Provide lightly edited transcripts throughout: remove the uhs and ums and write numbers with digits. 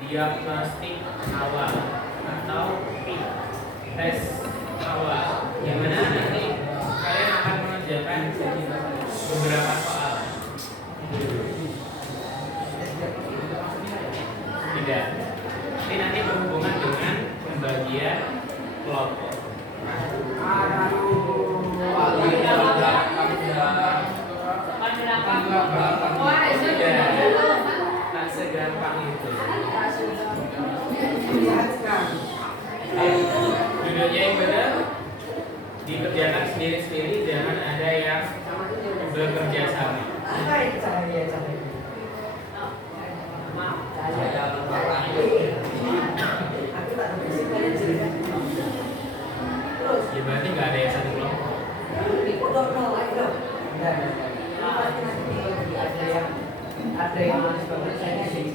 diagnostik awal atau PIK, tes awal, yang mana nanti kalian akan mengerjakan beberapa soal. Tidak, ini nanti berhubungan dengan pembagian kelompok. Tak segampang itu. Judulnya yang benar dikerjakan sendiri-sendiri, jangan ada yang bekerja sama. Ya berarti nggak ada yang satu kelompok. Ada yang harus saya sih.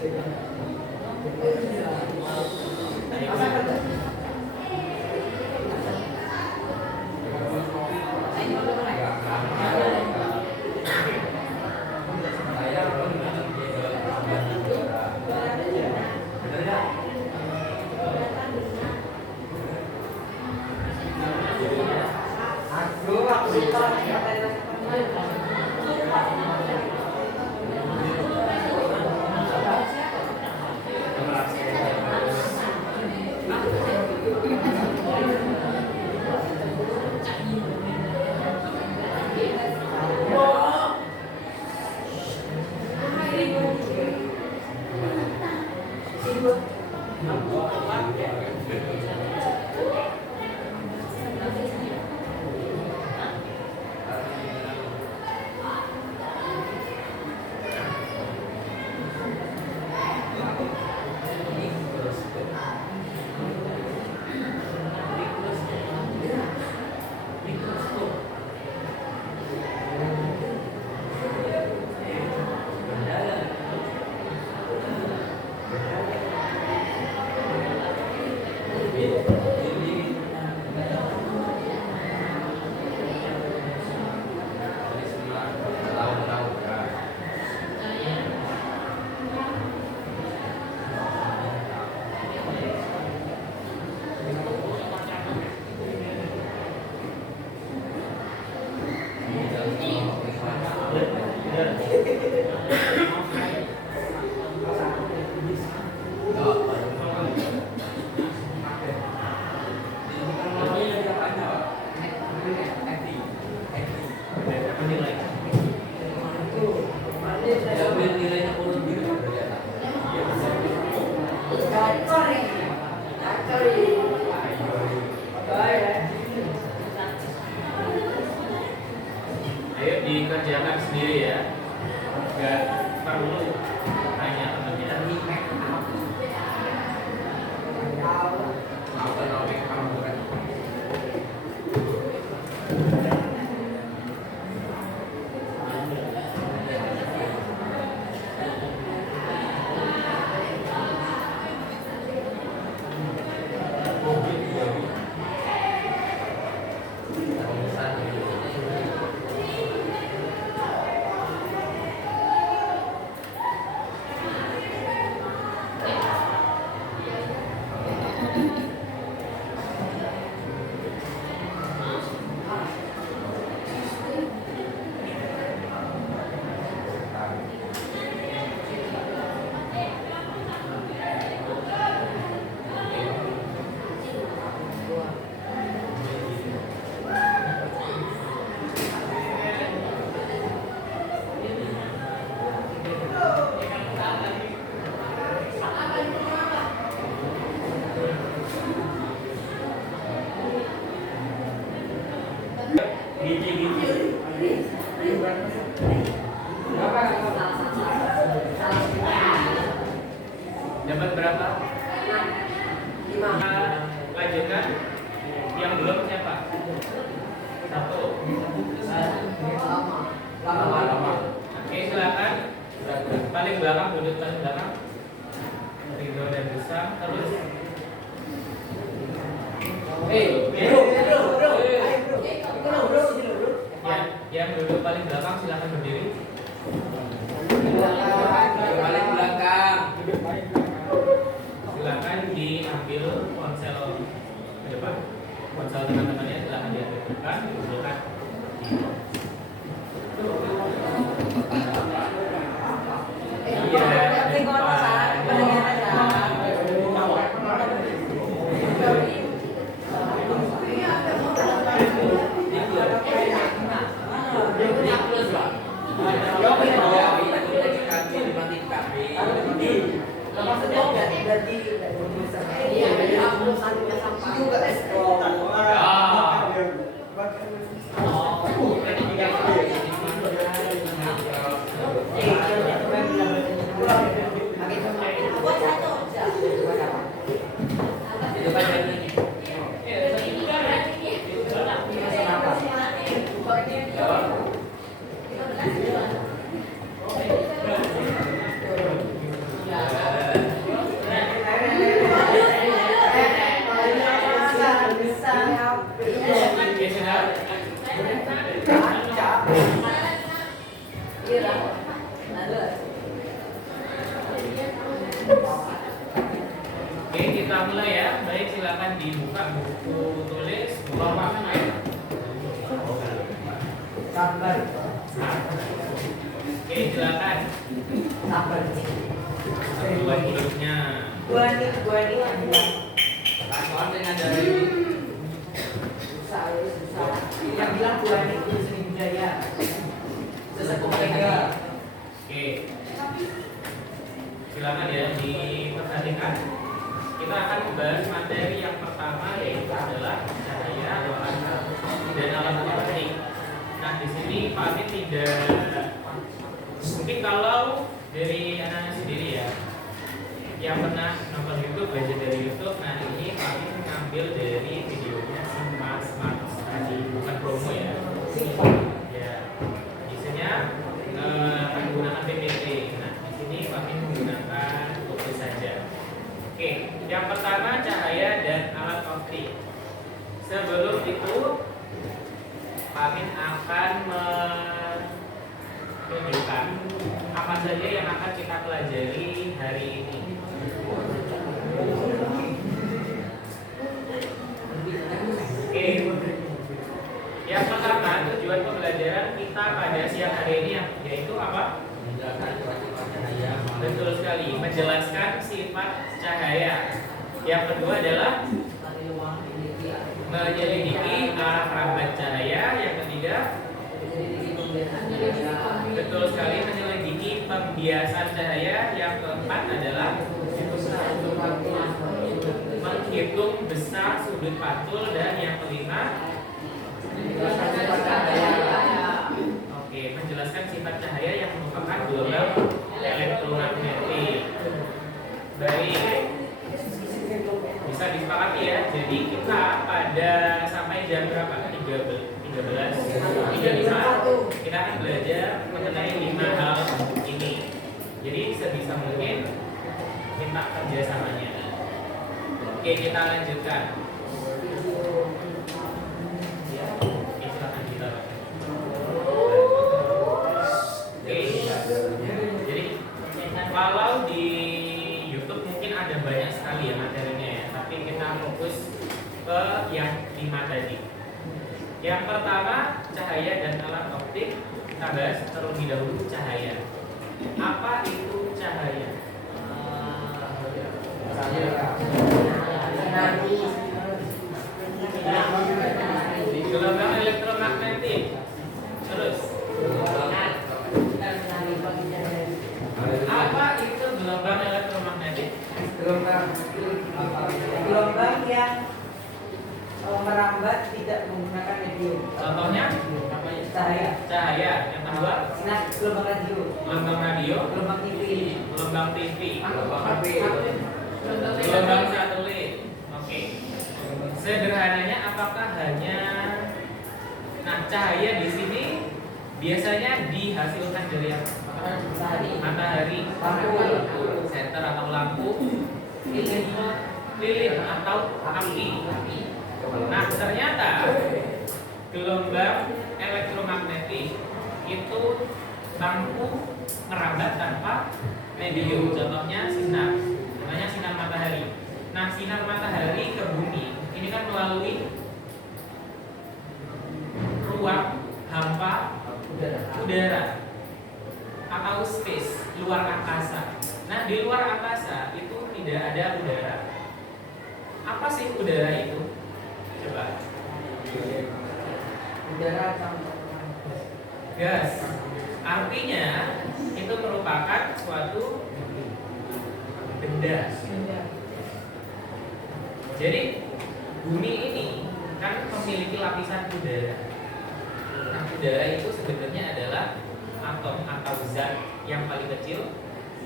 Ayo dikerjakan sendiri ya, nggak perlu tanya temennya. Dapat berapa? 5. Lanjutkan. Yang belum siapa? 1. Lama. Oke, silakan. Paling belakang, duduk paling belakang. Ridho dan Gusam. Terus. Yang duduk paling belakang silakan berdiri. Paling belakang. diambil ponsel ke depan. Ponsel teman-temannya silahkan diambilkan, dikumpulkan. Oke, kita mulai ya. Baik, silakan dibuka buku tulis halaman. Sabar. Oke, silakan. Sabar. Buat hurufnya. Gua nih ambilan. Kawan dengan dari Susah. Yang bilang gua nih guru seni budaya. Sesepuh mereka. Oke. Silakan ya diperhatikan. Kita akan membahas materi yang pertama yaitu adalah cahaya dan alat optik. Nah, di sini Pak Amin tidak mungkin kalau dari anak sendiri ya yang pernah nonton YouTube, belajar dari YouTube. Nah, ini Pak Amin mengambil dari videonya Smart tadi, bukan promo ya. Ya, isinya menggunakan PPT. Nah, di sini Pak Amin menggunakan foto saja. Oke, yang pertama cahaya dan alat optik. Sebelum itu, Pak Amin akan menunjukkan apa saja yang akan kita pelajari hari ini. Oke, yang pertama tujuan pembelajaran kita pada siang hari ini yaitu apa? Betul sekali, menjelaskan sifat cahaya. Yang kedua adalah menyelidiki arah merambat cahaya. Yang ketiga, betul sekali, menyelidiki pembiasan cahaya. Yang keempat adalah menghitung besar sudut pantul. Dan yang kelima, oke, menjelaskan sifat cahaya yang merupakan gelombang elektromagnetik. Baik, bisa disepakati ya. Jadi kita pada sampai jam berapa? 13:35 kita akan belajar mengenai 5 hal ini. Jadi sebisa mungkin minta kerjasamanya. Oke, kita lanjutkan. Oke, silakan kita. Oke, jadi kalau di YouTube mungkin ada banyak sekali ya materinya ya, tapi kita fokus ke yang 5 tadi. Yang pertama, cahaya dan alat optik. Kita bahas terlebih dahulu cahaya. Apa itu cahaya? Gelombang elektromagnetik. Terus, apa itu gelombang elektromagnetik? Gelombang yang merambat tidak menggunakan medium. Contohnya Cahaya. cahaya. Yang kedua, Nah, gelombang radio. gelombang radio, Gelombang TV. gelombang TV, Gelombang HP. gelombang satelit. Oke. Sederhananya, apakah hanya cahaya di sini biasanya dihasilkan dari apa? Matahari, senter atau lampu, lilin atau api. Nah, ternyata gelombang elektromagnetik itu mampu merambat tanpa medium. Contohnya sinar, namanya sinar matahari. Nah, sinar matahari ke bumi ini kan melalui ruang hampa udara atau space, luar angkasa. Nah, di luar angkasa itu tidak ada udara. Apa sih udara itu? Coba. Udara campur Gas. Artinya itu merupakan suatu benda. Jadi bumi ini kan memiliki lapisan udara. Nah, udara itu sebenarnya adalah atom atau zat yang paling kecil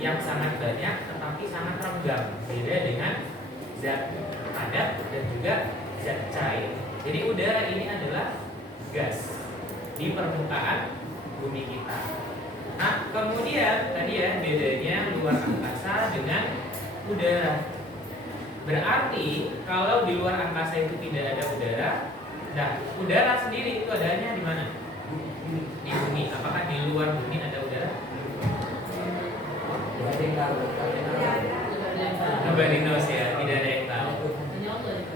yang sangat banyak tetapi sangat renggang. Beda dengan zat padat dan juga zat cair. Jadi udara ini adalah gas di permukaan bumi kita. Nah, kemudian tadi ya bedanya luar angkasa dengan udara. Berarti kalau di luar angkasa itu tidak ada udara, nah udara sendiri itu adanya di mana? Di bumi. Apakah di luar bumi ada udara? Nobody knows ya, tidak ada yang tahu.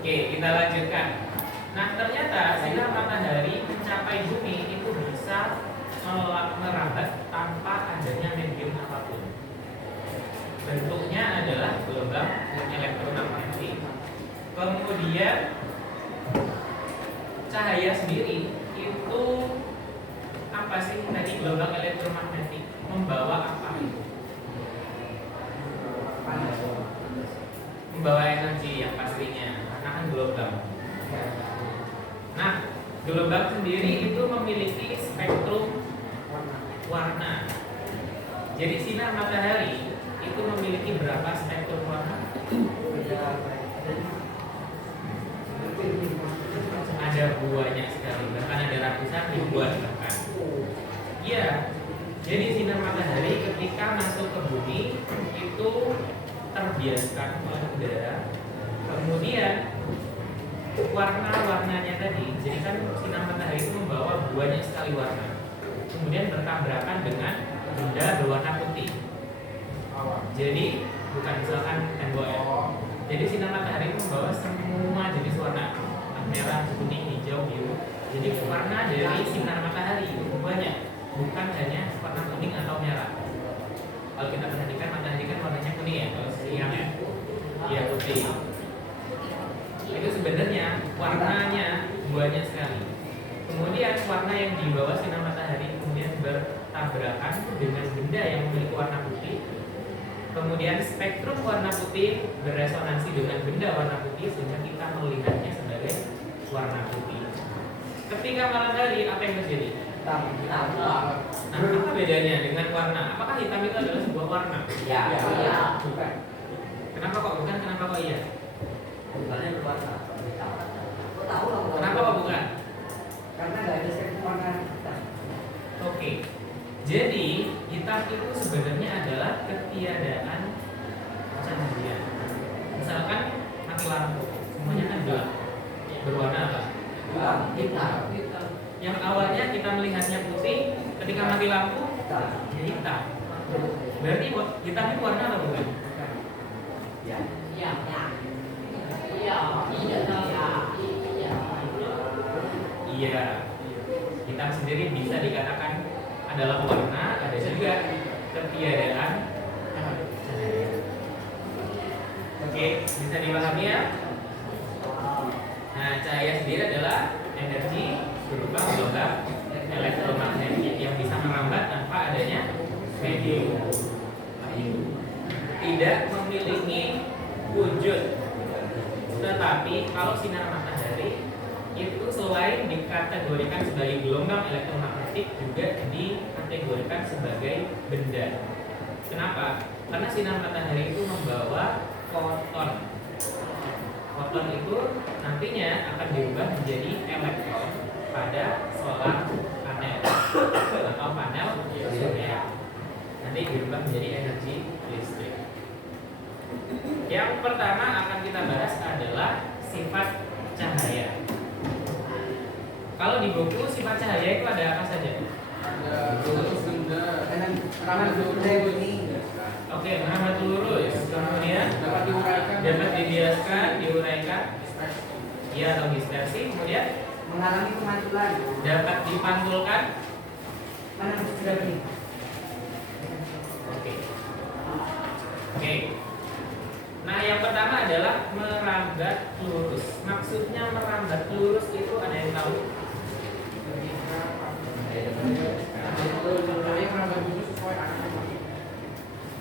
Oke, kita lanjutkan. Nah, ternyata sinar matahari mencapai bumi itu bisa merambat tanpa adanya medium apapun. Bentuknya adalah gelombang elektromagnetik. Kemudian cahaya sendiri itu apa sih tadi gelombang elektromagnetik membawa apa itu? Membawa energi yang pastinya karena kan gelombang. Nah, gelombang sendiri itu memiliki spektrum warna. Jadi sinar matahari itu memiliki berapa spektrum warna? Ada banyak sekali, bahkan ada ratusan ribuan bahkan. Ya, jadi sinar matahari ketika masuk ke bumi itu terbiaskan oleh udara. Kemudian warna-warnanya tadi, jadi kan sinar matahari itu membawa banyak sekali warna. Kemudian bertabrakan dengan benda berwarna putih. Jadi bukan misalkan tembok ya. Jadi sinar matahari itu membawa semua jenis warna, merah, kuning, hijau, biru. Jadi warna dari sinar matahari itu banyak, bukan hanya warna kuning atau merah. Kalau kita perhatikan matahari kan warnanya kuning ya, kalau siang ya putih. Itu sebenarnya warnanya banyak sekali. Kemudian warna yang dibawa sinar matahari kemudian bertabrakan dengan benda yang memiliki warna putih. Kemudian spektrum warna putih beresonansi dengan benda warna putih sehingga kita melihatnya sebagai warna putih. Ketika malam hari apa yang terjadi? Nah, apa bedanya dengan warna? Apakah hitam itu adalah sebuah warna? Ya. Bukan. Kenapa kok bukan? Kenapa kok iya? Bukannya berwarna. Kenapa kok bukan? Karena nggak ada spektrum warna hitam. Oke. Jadi hitam itu sebenarnya adalah ketiadaan cahaya. Misalkan mati lampu, semuanya kan gelap. Berwarna apa? Hitam. Yang awalnya kita melihatnya putih, ketika mati lampu ya hitam. Berarti hitam itu warna apa bukan? Ya. Iya. Hitam sendiri bisa dikatakan adalah warna, ada juga ketiadaan cahaya. Oke, bisa dipahami ya? Nah, cahaya sendiri adalah energi berupa gelombang elektromagnetik yang bisa merambat tanpa adanya medium. Tidak memiliki wujud. Tetapi kalau sinar matahari itu selain dikategorikan sebagai gelombang elektromagnetik juga dikategorikan sebagai benda. Kenapa? Karena sinar matahari itu membawa foton. Foton itu nantinya akan diubah menjadi elektron pada solar panel atau panel surya. Nanti diubah menjadi energi listrik. Yang pertama akan kita bahas adalah sifat cahaya. Kalau di buku sifat cahaya itu ada apa saja? Oke, merambat lurus. Kemudian dapat dibiaskan, diuraikan, ya atau dispersi, kemudian mengalami pemantulan. dapat dipantulkan. Mana sudah begini? Oke. Oke. Nah, yang pertama adalah merambat lurus. Maksudnya merambat lurus itu ada yang tahu?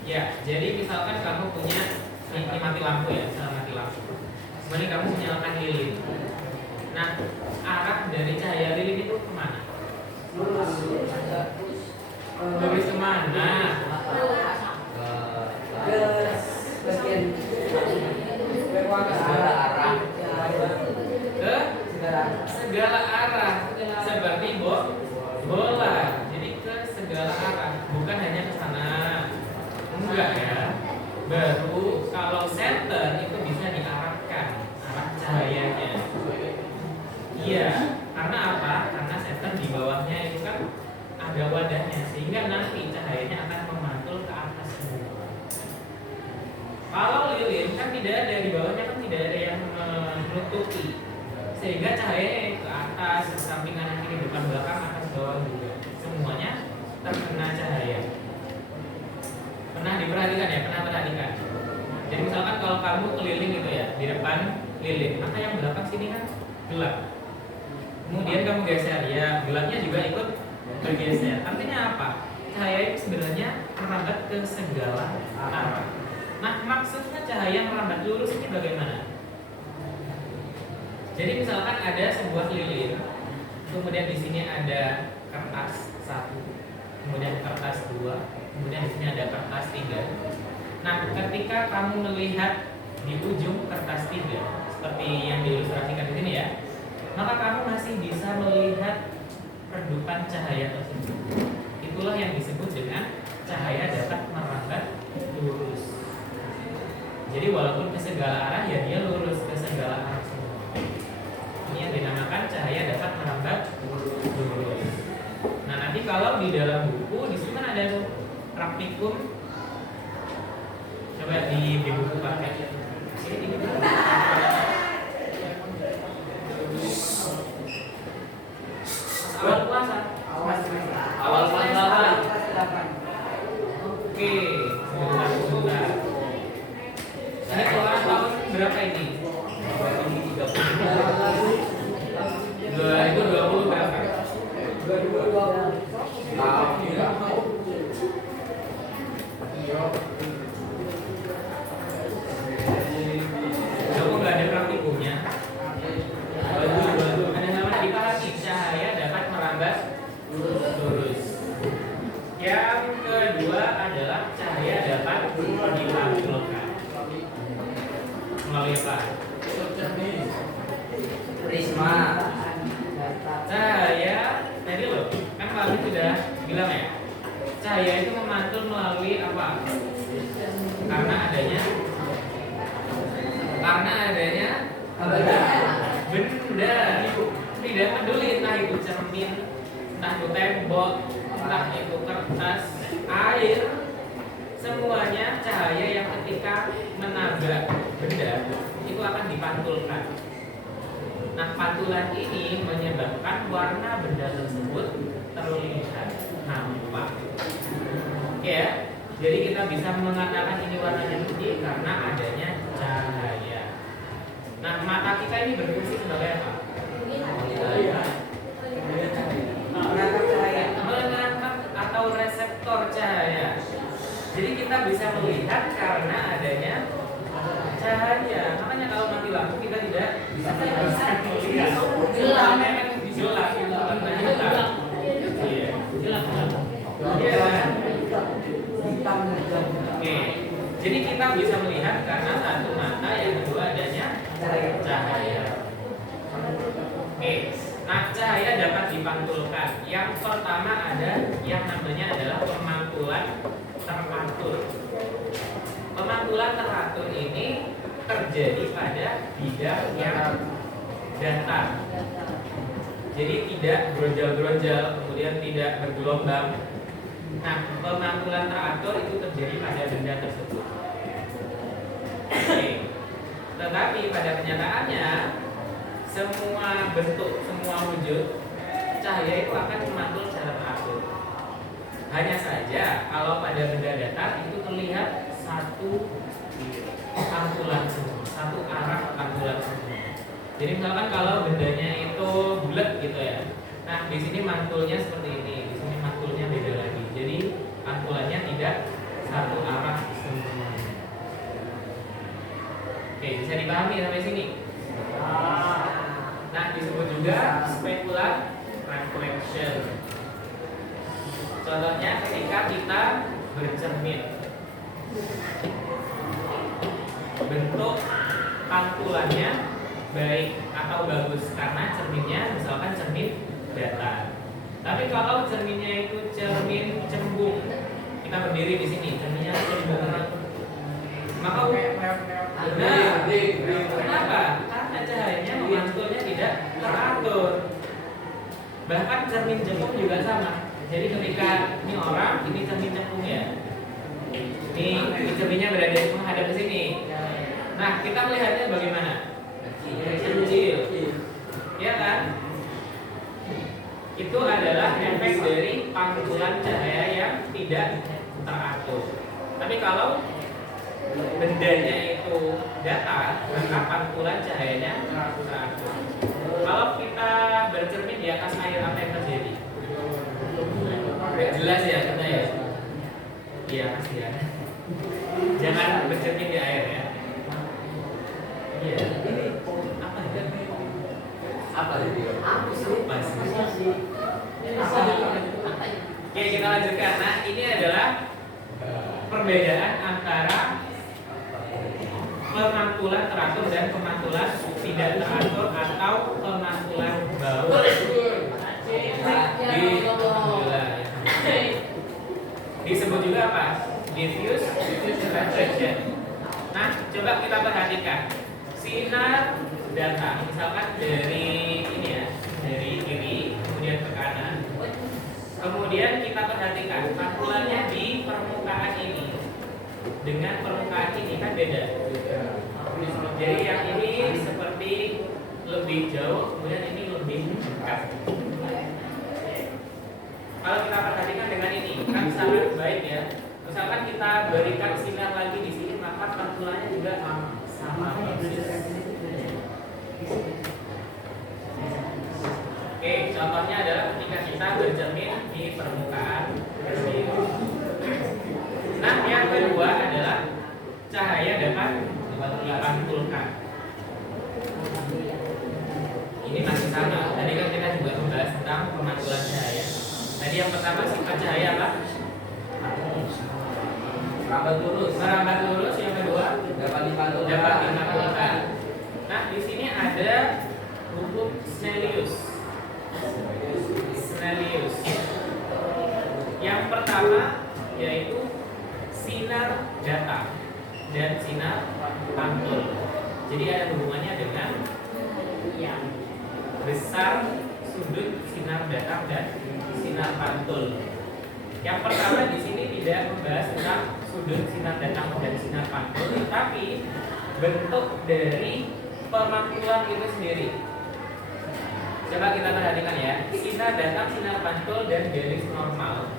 Ya, jadi misalkan kamu punya ini mati lampu ya, misalnya mati lampu. Kemudian kamu menyalakan lilin. Nah, arah dari cahaya lilin itu kemana? Lurus. Lurus kemana? Ke bagian arah. Ke segala arah. Seperti bola. Jadi ke segala arah, bukan hanya ke sana. Enggak ya. Baru kalau center itu bisa diarahkan arah cahayanya. Iya, karena apa? Karena center di bawahnya itu kan ada wadahnya, sehingga nanti cahayanya akan memantul ke atas semua. Kalau lilin kan tidak ada, di bawahnya kan tidak ada yang menutupi, sehingga cahayanya ke atas, ke samping, kanan, kiri, depan, belakang, atas, bawah juga semuanya terkena cahaya. Pernah diperhatikan ya? Pernah perhatikan? Jadi misalkan kalau kamu keliling gitu ya, di depan lilin, maka yang belakang sini kan gelap. Kemudian kamu geser, ya gelapnya juga ikut bergeser. Artinya apa? Cahaya itu sebenarnya merambat ke segala arah. Nah, maksudnya cahaya merambat lurus ini bagaimana? Jadi misalkan ada sebuah lilin, kemudian di sini ada kertas 1, kemudian kertas 2, kemudian di sini ada kertas 3. Nah, ketika kamu melihat di ujung kertas 3, seperti yang diilustrasikan di sini ya, maka kamu masih bisa melihat redupan cahaya tersebut. Itulah yang disebut dengan cahaya dapat merambat lurus. Jadi walaupun ke segala arah, ya dia lurus ke segala arah semua. Ini yang dinamakan cahaya dapat merambat lurus. Nah, nanti kalau di dalam buku, di sini kan ada praktikum. Coba di buku pakai. Awal puasa. Awal puasa. Oke, sebentar. Ini keluaran tahun berapa ini? 2020 berapa? 2020. Kamu nggak ada praktikumnya? Ada namanya dipahami, cahaya dapat merambat lurus. Yang kedua adalah cahaya dapat dipantulkan. Melalui apa? Prisma. Cahaya tadi loh, kan kami sudah bilang ya, cahaya itu memantul melalui apa? Karena adanya benda. Tidak peduli entah itu cermin, entah itu tembok, entah itu kertas, air, semuanya cahaya yang ketika menabrak benda itu akan dipantulkan. Nah, pantulan ini menyebabkan warna benda tersebut terlihat nampak. Oke ya, jadi kita bisa mengatakan ini warnanya putih karena adanya cahaya. Nah, mata kita ini berfungsi sebagai apa? Menangkap cahaya. Menangkap atau reseptor cahaya. Jadi kita bisa melihat karena adanya cahaya. Makanya kalau mati lampu kita tidak bisa melihat. Gelap. Iya. Oke. Jadi kita bisa melihat karena satu mata, yang kedua adanya cahaya. Oke. Nah, cahaya dapat dipantulkan. Yang pertama ada yang namanya adalah pemantulan teratur. Pemantulan teratur ini terjadi pada bidang yang datar. Jadi tidak geronjal-geronjal, kemudian tidak bergelombang. Nah, pemantulan teratur itu terjadi pada benda tersebut. Oke. tetapi pada kenyataannya semua bentuk, semua wujud cahaya itu akan memantul secara teratur. Hanya saja kalau pada benda datar itu terlihat satu pantulan semua, satu arah pantulan semua. Jadi misalkan kalau bendanya itu bulat gitu ya, nah di sini mantulnya seperti ini, di sini mantulnya beda lagi. Jadi pantulannya tidak satu arah semua. Oke, bisa dipahami sampai sini? Nah, disebut juga specular reflection. Contohnya ketika kita bercermin, bentuk pantulannya baik atau bagus karena cerminnya misalkan cermin datar. Tapi kalau cerminnya itu cermin cembung, kita berdiri di sini, cerminnya cembung, maka kenapa? Karena cahayanya memantulnya tidak teratur. Bahkan cermin cembung juga sama. Jadi ketika ini orang, ini cermin cembung ya. Ini cerminnya berada menghadap ke sini. Nah, kita melihatnya bagaimana? Kecil. Ya kan? Itu adalah efek dari pantulan cahaya yang tidak teratur. Tapi kalau bendanya itu datar, maka pantulan cahayanya teratur. Kalau kita bercermin di atas air, apa yang terjadi? Gak jelas ya kata ya. Iya kasihan. Jangan bercermin di air ya. Iya. Ini apa ya? Apa ini? Lupa sih. Oke, kita lanjutkan. Nah, ini adalah perbedaan antara pemantulan teratur dan pemantulan tidak teratur atau pemantulan bau. Disebut juga apa? Diffuse reflection. Nah, coba kita perhatikan sinar datang, misalkan dari ini ya, dari kiri kemudian ke kanan. Kemudian kita perhatikan pantulannya di permukaan ini dengan permukaan ini kan beda. Jadi yang ini seperti lebih jauh, kemudian ini lebih dekat. Kalau kita perhatikan dengan ini kan sangat baik ya. Misalkan kita berikan sinar lagi di sini, maka pantulannya juga sama persis. Oke, contohnya adalah ketika kita bercermin di permukaan sini. Nah, yang kedua adalah cahaya dapat dipantulkan. Ini masih sama. Tadi kan kita juga membahas tentang pemantulan cahaya. Tadi yang pertama sifat cahaya apa? Merambat lurus. Yang kedua dapat dipantulkan. Nah, di sini ada hukum Snellius. Yang pertama yaitu sinar datang dan sinar pantul. Jadi ada hubungannya dengan yang besar sudut sinar datang dan sinar pantul. Yang pertama di sini tidak membahas tentang sudut sinar datang dan sinar pantul, tetapi bentuk dari pemantulan itu sendiri. Coba kita perhatikan ya, sinar datang, sinar pantul, dan garis normal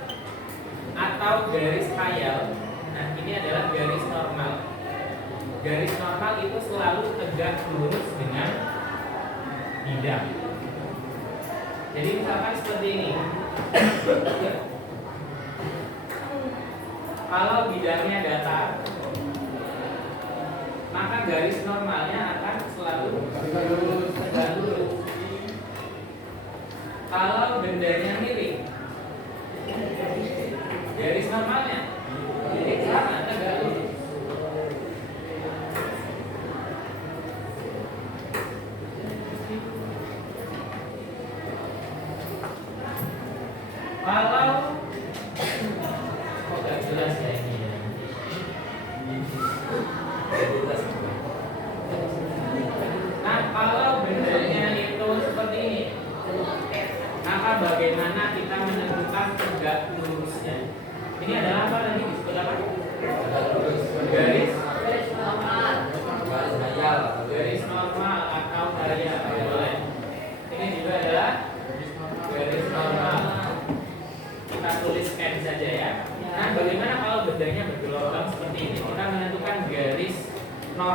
atau garis khayal. Nah, ini adalah garis normal. Garis normal itu selalu tegak lurus dengan bidang. Jadi misalkan seperti ini. Kalau bidangnya datar, maka garis normalnya akan selalu tegak lurus. Kalau bendanya miring, garis normalnya sama tegak lurus. Kalau nggak jelas ya ini ya. Nah, kalau bendanya itu seperti ini, maka bagaimana kita menentukan tegak lurusnya? Ini adalah apa nanti disebut apa? Garis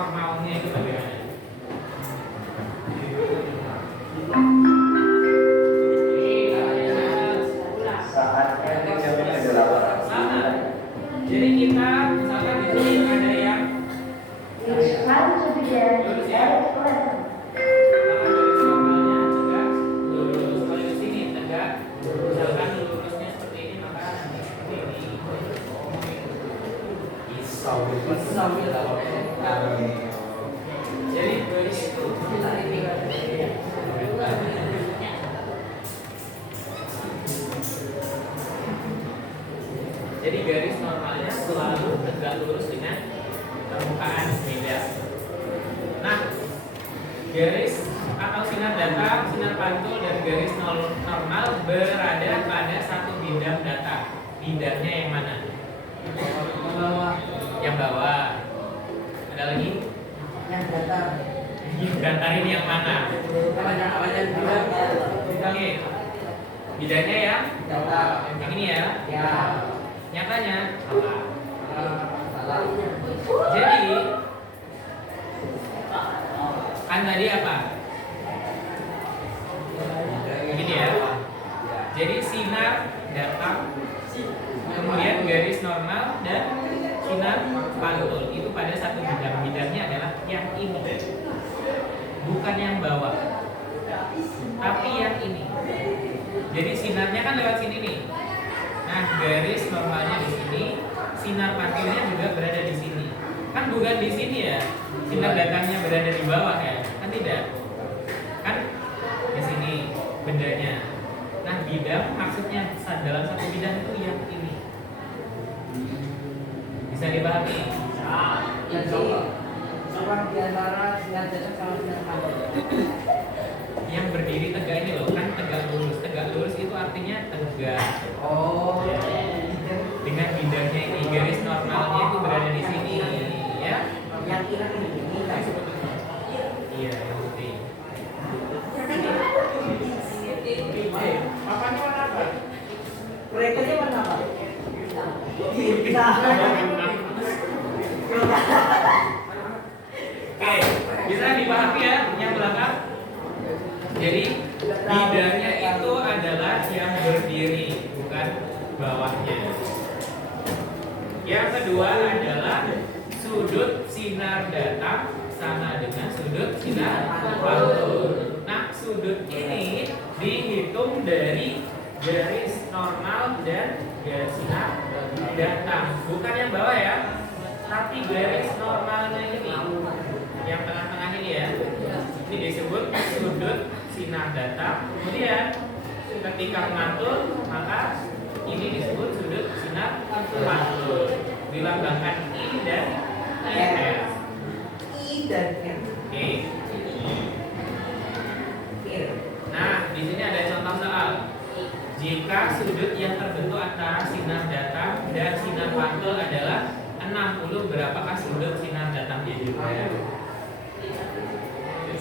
normalnya itu bagaimana? Sama. Jadi kita misalkan di sini ada yang lurus ya. Maka garis normalnya tegak lurus. Kalau di sini tegak, misalkan lurusnya seperti ini maka nanti seperti ini. Jadi garis itu jadi garis normalnya selalu tegak lurus dengan permukaan meja. Nah, garis atau sinar datar, sinar pantul dan garis normal berada pada satu bidang datar. Bidangnya yang mana? Yang bawah. Ada lagi? Yang datar. Yang datar ini yang mana? Oke. Bidangnya yang Datar. yang ini ya. Ya. Nyatanya salah. Salah. Jadi kan tadi apa? Begini ya. Jadi sinar datang, kemudian garis normal dan sinar pantul itu pada satu bidang. Bidangnya adalah yang ini, bukan yang bawah, tapi yang ini. Jadi sinarnya kan lewat sini nih. Nah, garis normalnya di sini, sinar pantulnya juga berada di sini. Kan bukan di sini ya. Sinar datangnya berada di bawah ya. Kan tidak. Kan di sini bendanya. Nah, bidang maksudnya dalam satu bidang itu yang ini. Bisa dipahami? Jadi orang di antara sinar datar sama sinar pantul. Yang berdiri tegak ini loh, kan tegak lurus. Tegak lurus itu artinya tegak. Oh. Dengan bidangnya ini, garis normalnya itu berada di sini, ya. Yang kira ini kan sebetulnya. Iya, yang putih. Papannya warna apa? Proyektornya warna apa? Hitam. Oke, bisa dipahami ya yang belakang. Jadi bidangnya itu adalah yang berdiri, bukan bawahnya. Yang kedua adalah sudut sinar datang sama dengan sudut sinar pantul. Nah, sudut ini dihitung dari garis normal dan garis sinar datang, bukan yang bawah ya, tapi garis normalnya ini, yang tengah-tengah ini ya. Ini disebut sudut sinar datang. Kemudian ketika mantul maka ini disebut sudut sinar pantul. Dilambangkan I dan R. I dan M. Oke. Nah, di sini ada contoh soal. Jika sudut yang terbentuk antara sinar datang dan sinar pantul adalah 60, berapakah sudut sinar datangnya?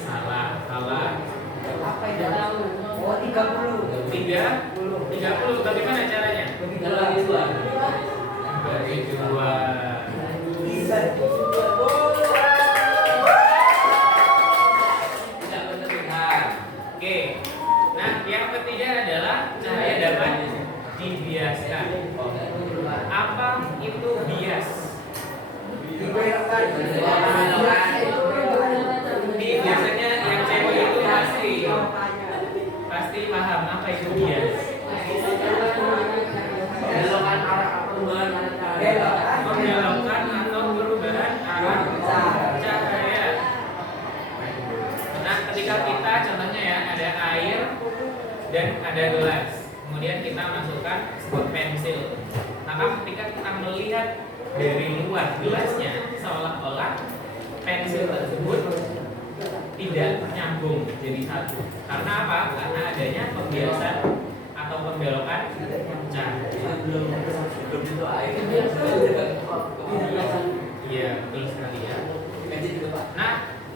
Salah. Apa itu? Oh, 30. 30. Bagaimana caranya? Bagi dua. Bagi dua. Bisa. Tidak benar. Oke. Nah, yang ketiga adalah cahaya dapat dibiaskan. Apa itu bias? Ini biasanya yang cewek itu pasti paham apa itu bias. Membelokkan atau perubahan arah cahaya. Nah, ketika kita contohnya ya ada air dan ada gelas, kemudian kita masukkan sebuah pensil. Maka ketika kita melihat dari luar gelasnya, seolah-olah pensil tersebut tidak nyambung jadi satu. Karena apa? Karena adanya pembiasan atau pembelokan cahaya. Iya, betul sekali ya. Nah,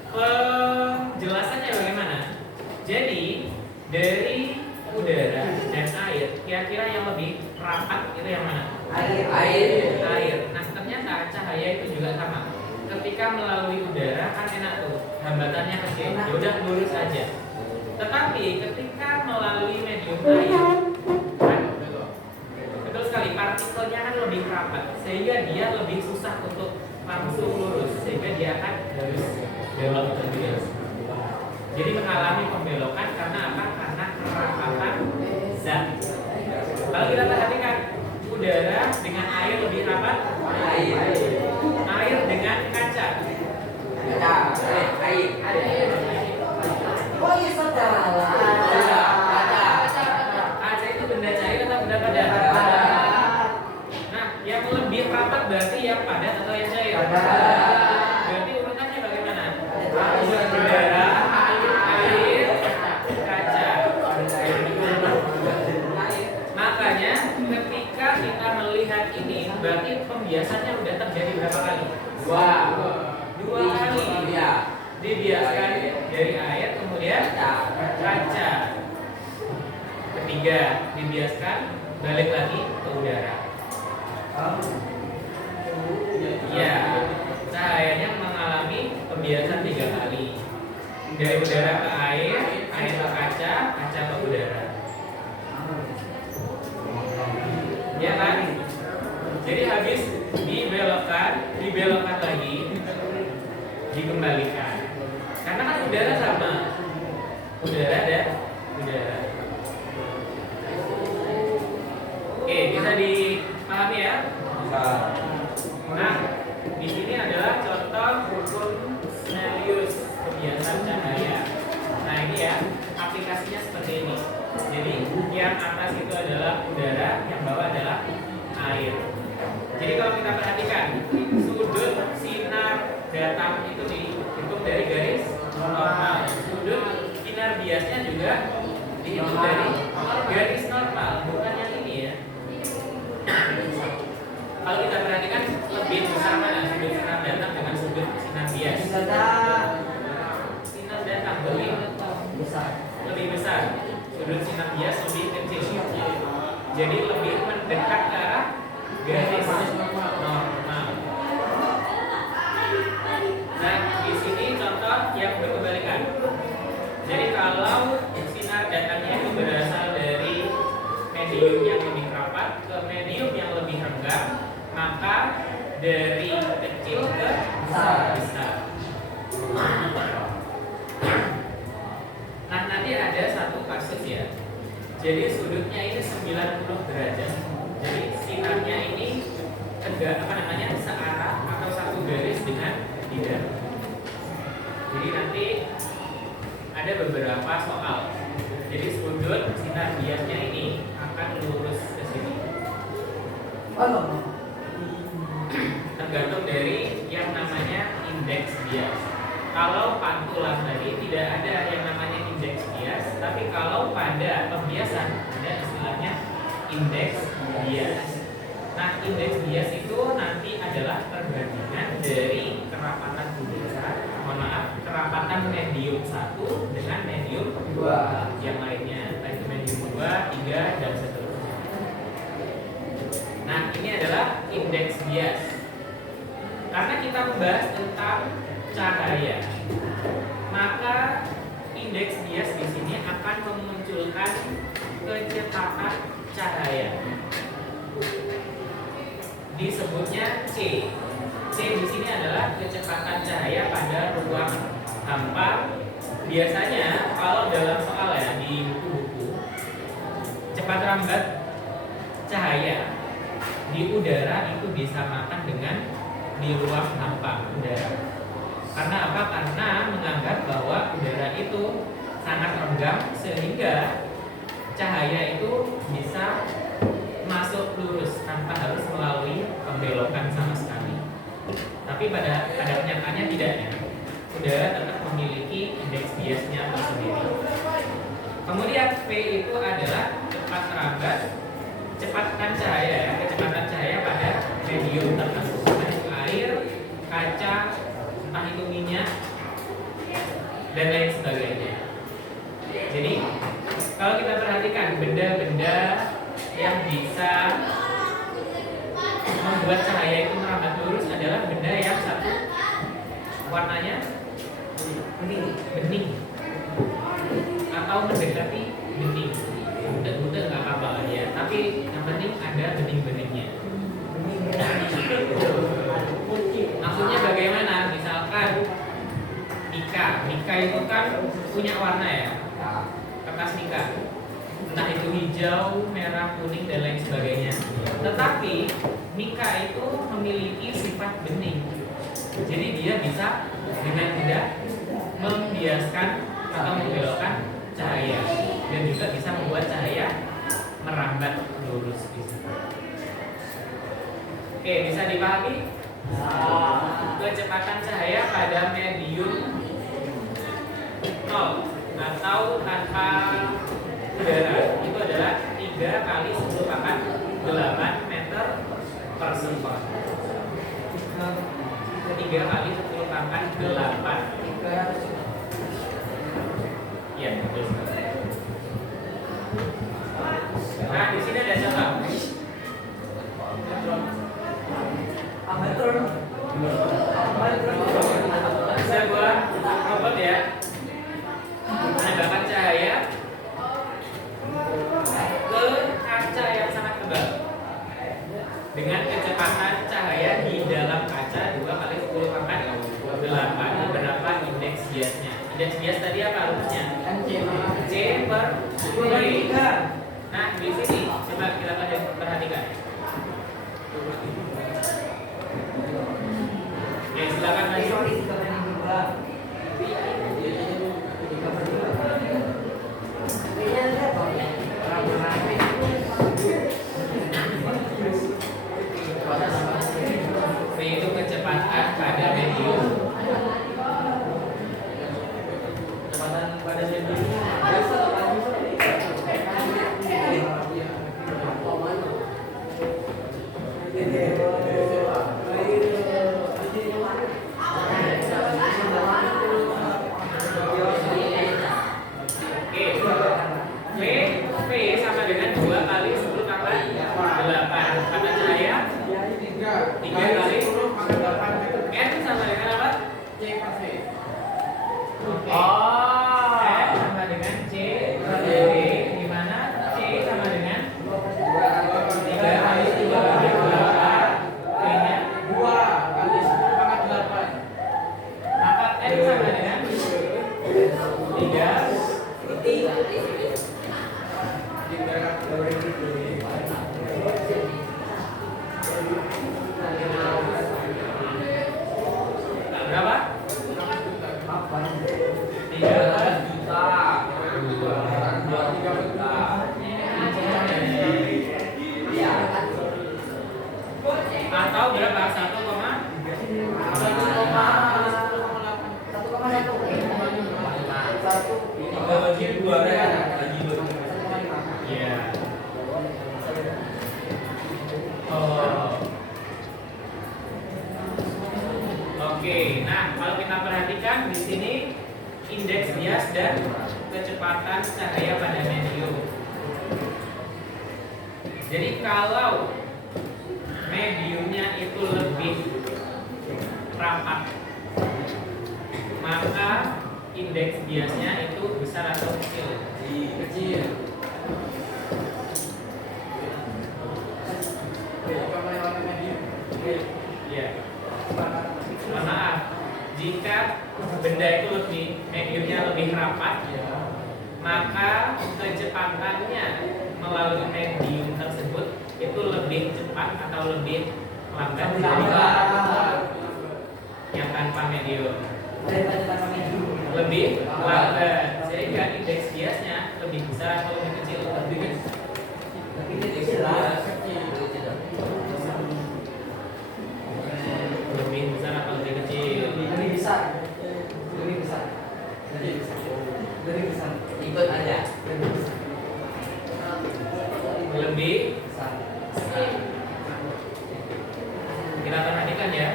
penjelasannya bagaimana? Jadi dari udara dan air, kira-kira yang lebih rapat itu yang mana? Air. Nah, ternyata cahaya itu juga sama. Ketika ketika melalui udara kan enak tuh, hambatannya kecil, ya udah lurus aja. Tetapi ketika melalui medium air, kan, betul sekali partikelnya kan lebih rapat, sehingga dia lebih susah untuk langsung lurus, sehingga dia akan harus belok terus. Jadi mengalami pembelokan karena apa? Karena kerapatan zat. Kalau kita perhatikan, udara dengan air lebih rapat, air dengan kaca. Oh iya saudara. Kaca itu benda cair atau benda padat? Nah, yang lebih rapat berarti yang padat atau yang cair? Berarti urutannya bagaimana? Udara, air, kaca. Makanya ketika kita melihat ini, berarti pembiasannya udah terjadi berapa kali? Dua kali. Dibiaskan dari air, kemudian kaca. Ketiga, dibiaskan balik lagi ke udara. Ya, cahayanya mengalami pembiasan 3 kali. Dari udara ke air ke kaca, kaca ke udara. Ya kan? Jadi habis dibelokkan lagi, dikembalikan. Karena kan udara sama, udara dan udara. Oke, bisa dipahami ya? Nah, di sini adalah contoh hukum Snellius, kebiasaan cahaya. Nah ini ya, aplikasinya seperti ini. Jadi yang atas itu adalah udara, yang bawah adalah air. Jadi kalau kita perhatikan, sudut sinar datang itu dihitung dari garis normal. Sudut sinar biasnya juga dihitung dari garis normal, bukan yang ini ya. Kalau kita perhatikan, lebih besar mana sudut sinar datang dengan sudut sinar bias? Sinar datang lebih besar. Sudut sinar bias lebih kecil. Jadi lebih mendekat ke arah garis normal. Nah, di sini contoh yang berkebalikan. Jadi kalau sinar datangnya itu berasal dari medium yang lebih rapat ke medium yang lebih renggang, maka dari kecil ke besar. Nah, nanti ada satu kasus ya. Jadi sudutnya ini 90 derajat. Jadi sinarnya ini searah atau satu garis dengan tidak. Jadi nanti ada beberapa soal. Jadi sudut sinar biasnya ini akan lurus ke sini. Tergantung dari yang namanya indeks bias. Kalau pantulan tadi tidak ada yang namanya indeks bias, tapi kalau pada pembiasan ada istilahnya indeks bias. Nah, indeks bias itu nanti adalah perbandingan dari kerapatan kerapatan medium 1 dengan medium 2 yang lainnya, baik medium 2, 3 dan seterusnya. Nah, ini adalah indeks bias. Karena kita membahas tentang cahaya, maka indeks bias di sini akan memunculkan kecepatan cahaya. Disebutnya C. C di sini adalah kecepatan cahaya pada ruang hampa. Biasanya kalau dalam soal ya di buku-buku, cepat rambat cahaya di udara itu disamakan dengan di ruang hampa udara. Karena apa? Karena menganggap bahwa udara itu sangat renggang sehingga cahaya itu bisa masuk lurus tanpa harus melalui pembelokan sama sekali. Tapi pada kenyataannya tidak ya. Udara tetap memiliki indeks biasnya tersendiri. Kemudian P itu adalah cepat rambat, kecepatan cahaya ya, kecepatan cahaya pada medium tertentu, air, kaca, entah itu minyak dan lain sebagainya. Jadi kalau kita perhatikan benda-benda yang bisa membuat cahaya itu merambat lurus adalah benda yang satu warnanya bening atau mendekati bening. Budak-budak nggak apa-apa lah ya, tapi yang penting ada bening-beningnya. Maksudnya bagaimana? Misalkan Mika itu kan punya warna ya, kertas Mika, entah itu hijau, merah, kuning dan lain sebagainya. Tetapi Mika itu memiliki sifat bening, jadi dia bisa dengan mudah membiaskan atau membelokkan cahaya dan juga bisa membuat cahaya merambat lurus di situ. Oke, bisa dipahami? Kecepatan cahaya pada medium 0 atau tanpa udara itu adalah 3 kali 10 pangkat 8 meter per sekon. 3 kali 10 pangkat 8. Ya, betul sekali. Nah, di sini ada contoh. Sebuah robot ya, menembakkan cahaya ke kaca yang sangat tebal dengan kecepatan cahaya di dalam kaca 2 kali 10 pangkat 8. Berapa indeks biasnya? Indeks bias tadi apa rumusnya? C per V. Nah, di sini coba kita perhatikan. Oke, silakan lanjut. V itu kecepatan pada medium. Kecepatan pada medium. Atau berapa? 1,1,2 ya. Oke, nah kalau kita perhatikan di sini indeks bias dan kecepatan cahaya pada medium. Jadi kalau mediumnya itu lebih rapat, maka indeks biasnya itu besar atau kecil? Kecil. Iya. Maaf, jika benda itu lebih mediumnya lebih rapat, maka kecepatannya melalui medium tersebut itu lebih cepat atau lebih lambat yang tanpa medium. Lebih lambat, sehingga indeks biasnya lebih besar atau lebih kecil? Lebih besar atau lebih kecil? Lebih besar. Ikut aja. Lebih. Kita perhatikan ya,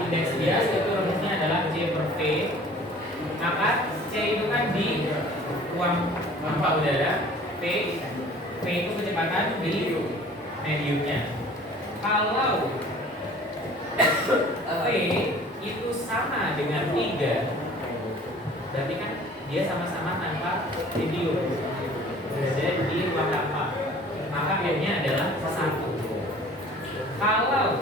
indeks bias itu rumusnya adalah C per V. Maka C itu kan di ruang tanpa udara, V itu kecepatan di mediumnya. Kalau V itu sama dengan 3, berarti kan dia sama-sama tanpa medium, berada di ruang hampa, maka M-nya adalah 1. Kalau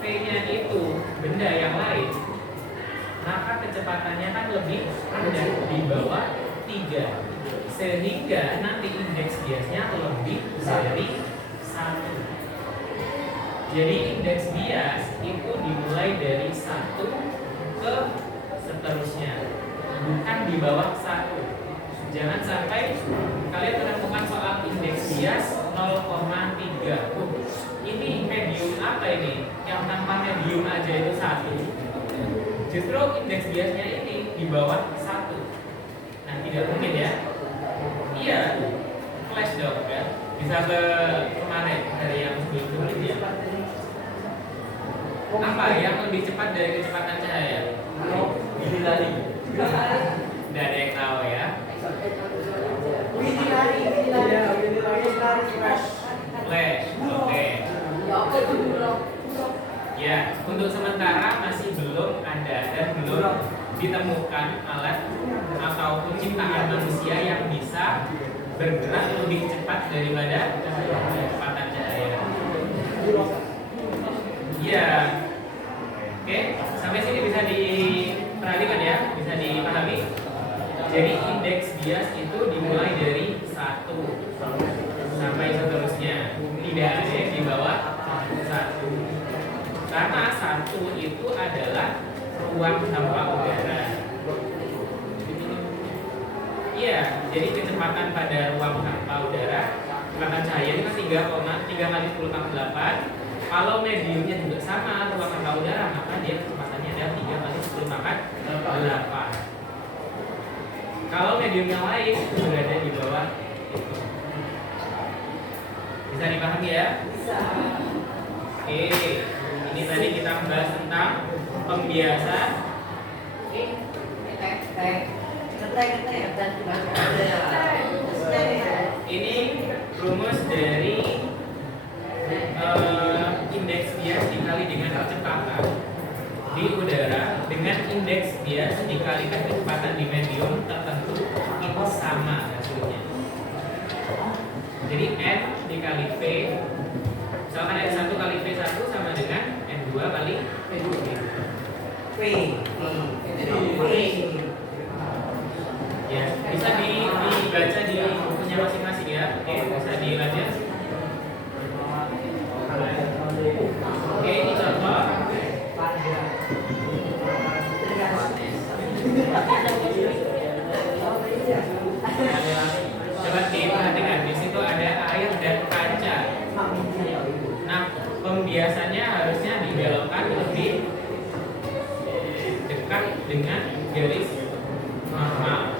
V-nya itu benda yang lain, maka kecepatannya kan lebih rendah, di bawah 3, sehingga nanti indeks biasnya lebih dari 1. Jadi indeks bias itu dimulai dari 1 ke seterusnya, bukan di bawah 1. Jangan sampai kalian menemukan soal indeks bias 0,3. Ini medium apa ini? Yang tanpa medium aja itu 1. Justru indeks biasnya ini di bawah 1. Nah, tidak mungkin ya. Iya, flash dong ya. Bisa ke kemarin dari yang sebelum-sebelumnya. Apa yang lebih cepat dari kecepatan cahaya? Ini lari. Tidak ada yang tahu ya. Ini lari. Flash, oke. Ya, untuk sementara masih belum ada dan belum ditemukan alat ataupun ciptaan manusia yang bisa bergerak lebih cepat daripada kecepatan cahaya. Ya, oke, sampai sini bisa diperhatikan ya, bisa dipahami. Jadi indeks bias itu dimulai dari 1 sampai seterusnya, tidak ada yang di bawah 1. Karena 1 itu adalah ruang hampa udara. Iya, jadi kecepatan pada ruang hampa udara, kecepatan cahaya itu kan 3 kali 10 tambah 8. Kalau mediumnya juga sama ruang hampa udara, maka dia kecepatannya adalah 3 kali 10 pangkat 8. Kalau medium yang lain itu berada di bawah itu. Bisa dipahami ya? Bisa. Oke, ini tadi kita membahas tentang pembiasan. Ini rumus dari indeks bias dikali dengan kecepatan di udara dengan indeks bias dikalikan kecepatan di medium tertentu itu sama hasilnya. Jadi N dikali V, misalkan N1 kali V1 sama dengan N2 kali V2. Ya, bisa dibaca di bukunya masing-masing ya. Oke, bisa dilanjut. Oke, ini contoh. Coba diperhatikan, di situ ada air dan kaca. Nah, pembiasannya harusnya dibelokkan lebih dekat dengan garis normal.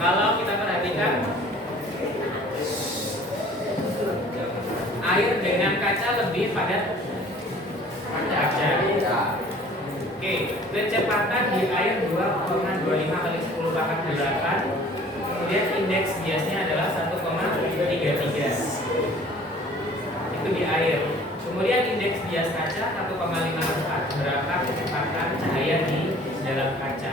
Kalau kita perhatikan, air dengan kaca lebih padat kaca. Oke, kecepatan di air 2,25 kali 10 pangkat 8. Kemudian indeks biasnya adalah 1,33. Itu di air. Kemudian indeks bias kaca 1,54. Berapa kecepatan cahaya di dalam kaca?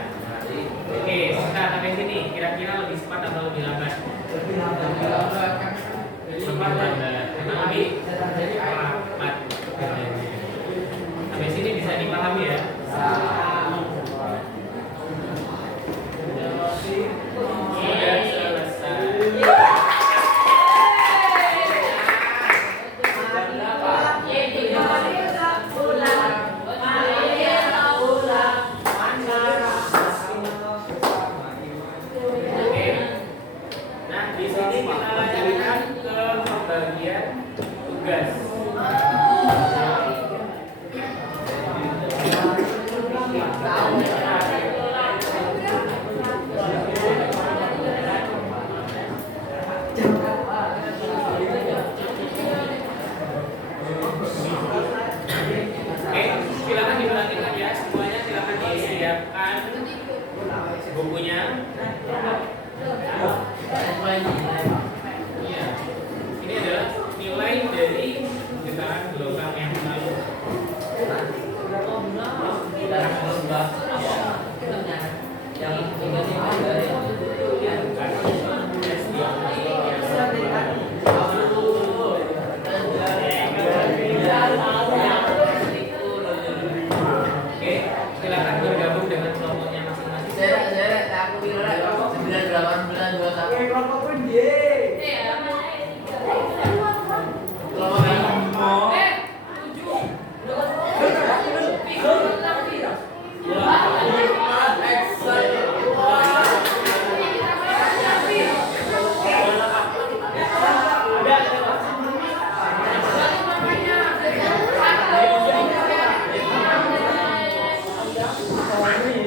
Oke, kita sampai sini. Kira-kira lebih cepat atau lebih lambat? Lebih lambat. Cepat lambat. Karena lebih lambat. Sampai sini bisa dipahami ya? Sudah selesai. Bukunya. Iya. Ini adalah nilai dari getaran gelombang yang lalu. sebelah yang tinggal di mana ya Oke, silakan bergabung dengan kelompoknya masing-masing. Seret, aku bilang 9, 8, 9, 2, 1. Kelompok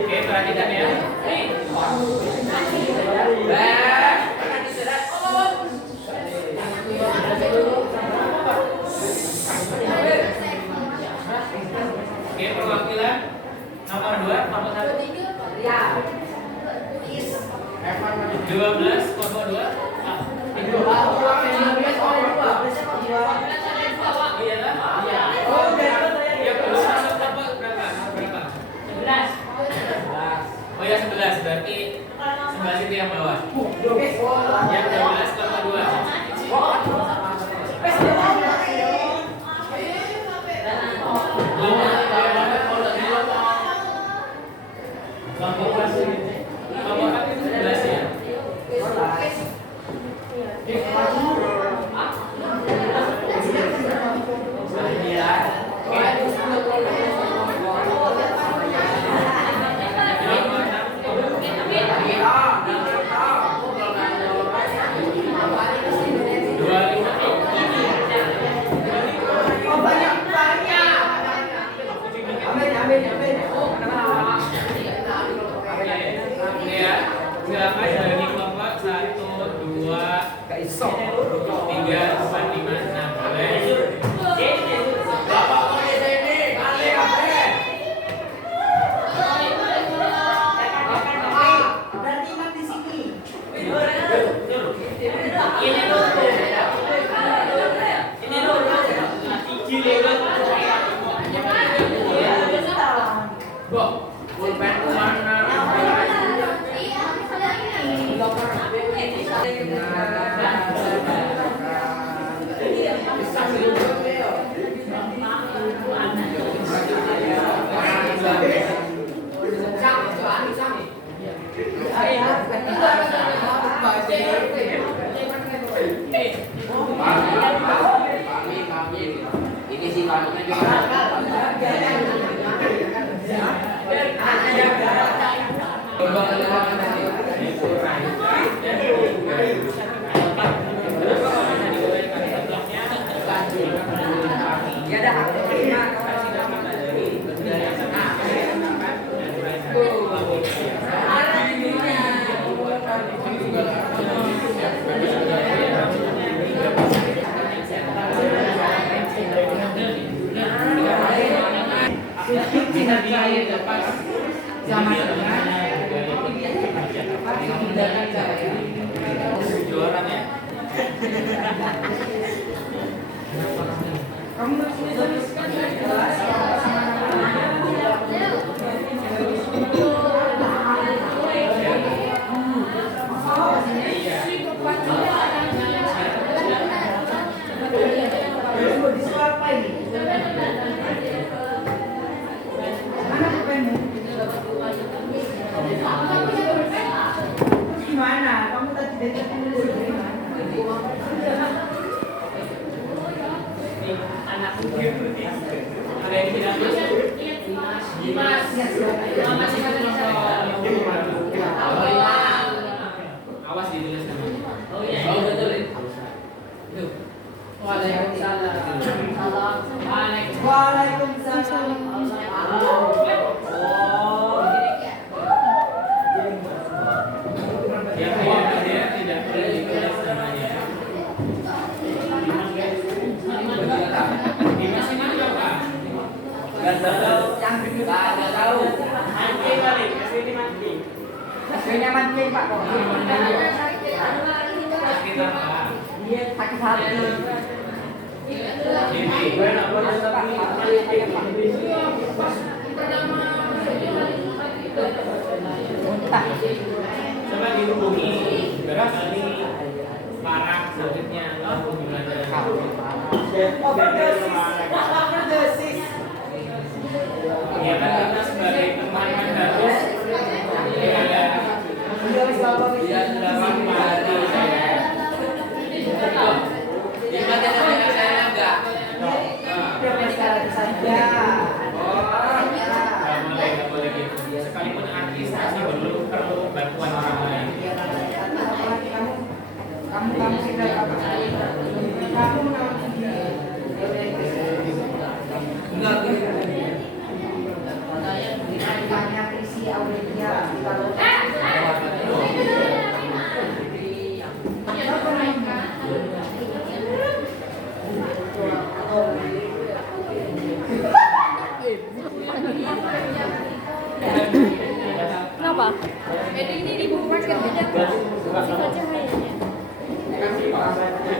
Oke, perhatikan ya. Oke, perwakilan nomor 2, nomor 1. 12, kelompok 2. Iya lah. Yang belum masuk kelompok berapa? Oh ya 11, berarti 11 itu yang bawah. Yang 12 kelompok 2. Kelompok 4 itu 11 ya. Silakan dari kelompok 1, 2, 3, 4, 5, 6. Boleh. Ini sih kantornya juga. Gimana? Kamu tadi dari Anakku gitu. Ada yang tidak masuk? Dimas. Awas ditulis namanya. Oh iya. Oh betul. Waalaikumsalam. Yang dia tidak boleh ditulis namanya. Dimas ini apa? Enggak tahu. Mancing kali, kesini mancing. Hasilnya mancing Pak. Sakit apa? Dia sakit hati. Ini. Muntah. Coba dihubungi barangkali parah sakitnya atau gimana. Overdosis. Ya kan kita sebagai teman kan harus Dia wis bawa wis. dalam hati saya. Gimana dengan saya enggak? Dia sekarang saja. Nggak boleh gitu. Sekalipun artis masih belum perlu bantuan orang lain. Kamu sudah kamu menang sendiri. Enggak. Tanya Prisi Aurelia kalau Kenapa? Ini di market beda sifat cahayanya.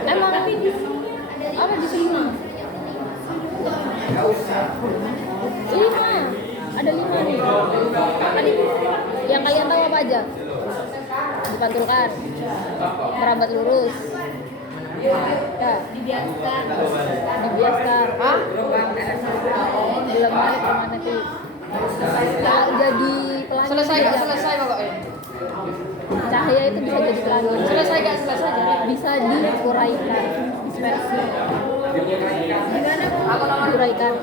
Emang apa di sini? 5. Ada 5 nih. Tadi yang kalian tahu apa aja? Dipantulkan, merambat lurus, ya, dibiaskan, ah, bulan Maret nanti. Jadi pelangi. selesai pokoknya. Cahaya itu bisa jadi pelangi. Selesai jadi Bisa diuraikan, dispersi. Gimana? Apa namanya? Diuraikan.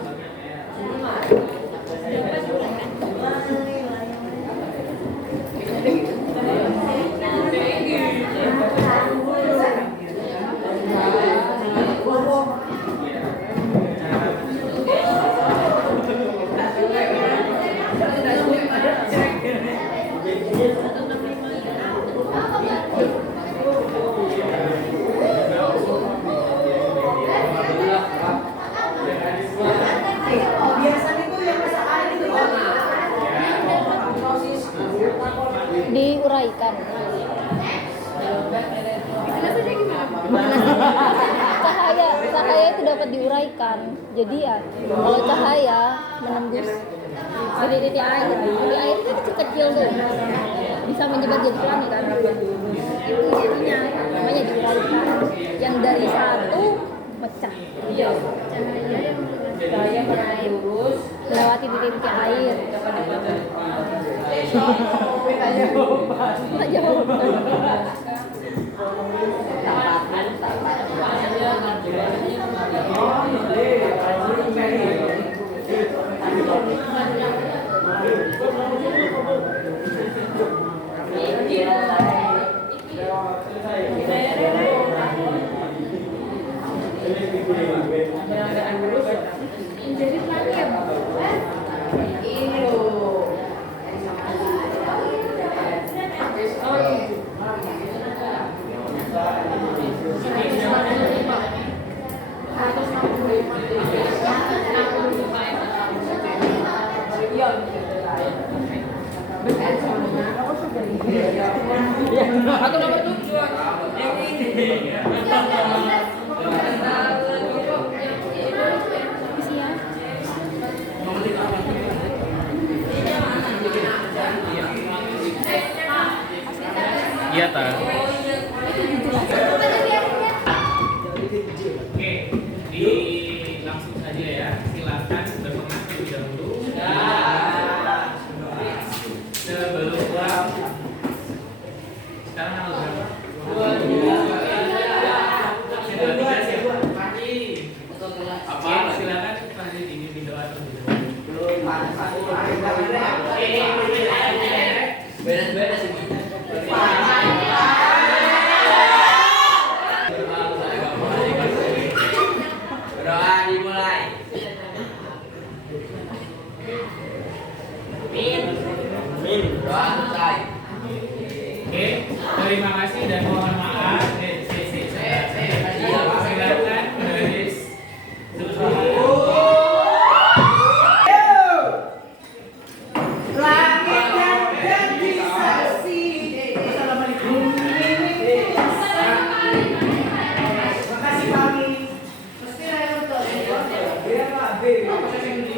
Biasanya itu yang masak air itu Diuraikan. Cahaya itu dapat diuraikan. Jadi ya, kalau cahaya menembus titik air, titik air itu kecil-kecil tuh, bisa menyebar jadi pelangi kan. Itu jadinya namanya diuraikan. Yang dari satu pecah. Cahaya yang lurus Melewati titik air. Nggak jauh. jadi pelangi ya, Pak? Ini loh. Atau nomor 7 yang ini. Iya tak? Oke, langsung saja ya. Silakan berpengas terlebih dahulu. Sebelum sekarang tanggal berapa? 22. Oke, silakan Pak di doa terlebih dahulu. Beres-beres ini. Berdoa dimulai. Doa selesai. Oke, terima kasih dan mohon maaf. Silakan Baris. Langit dan saksi. Assalamualaikum. Makasih kami. Mesti ada betul. Iya Pak B. Apa sih yang di?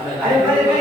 Ada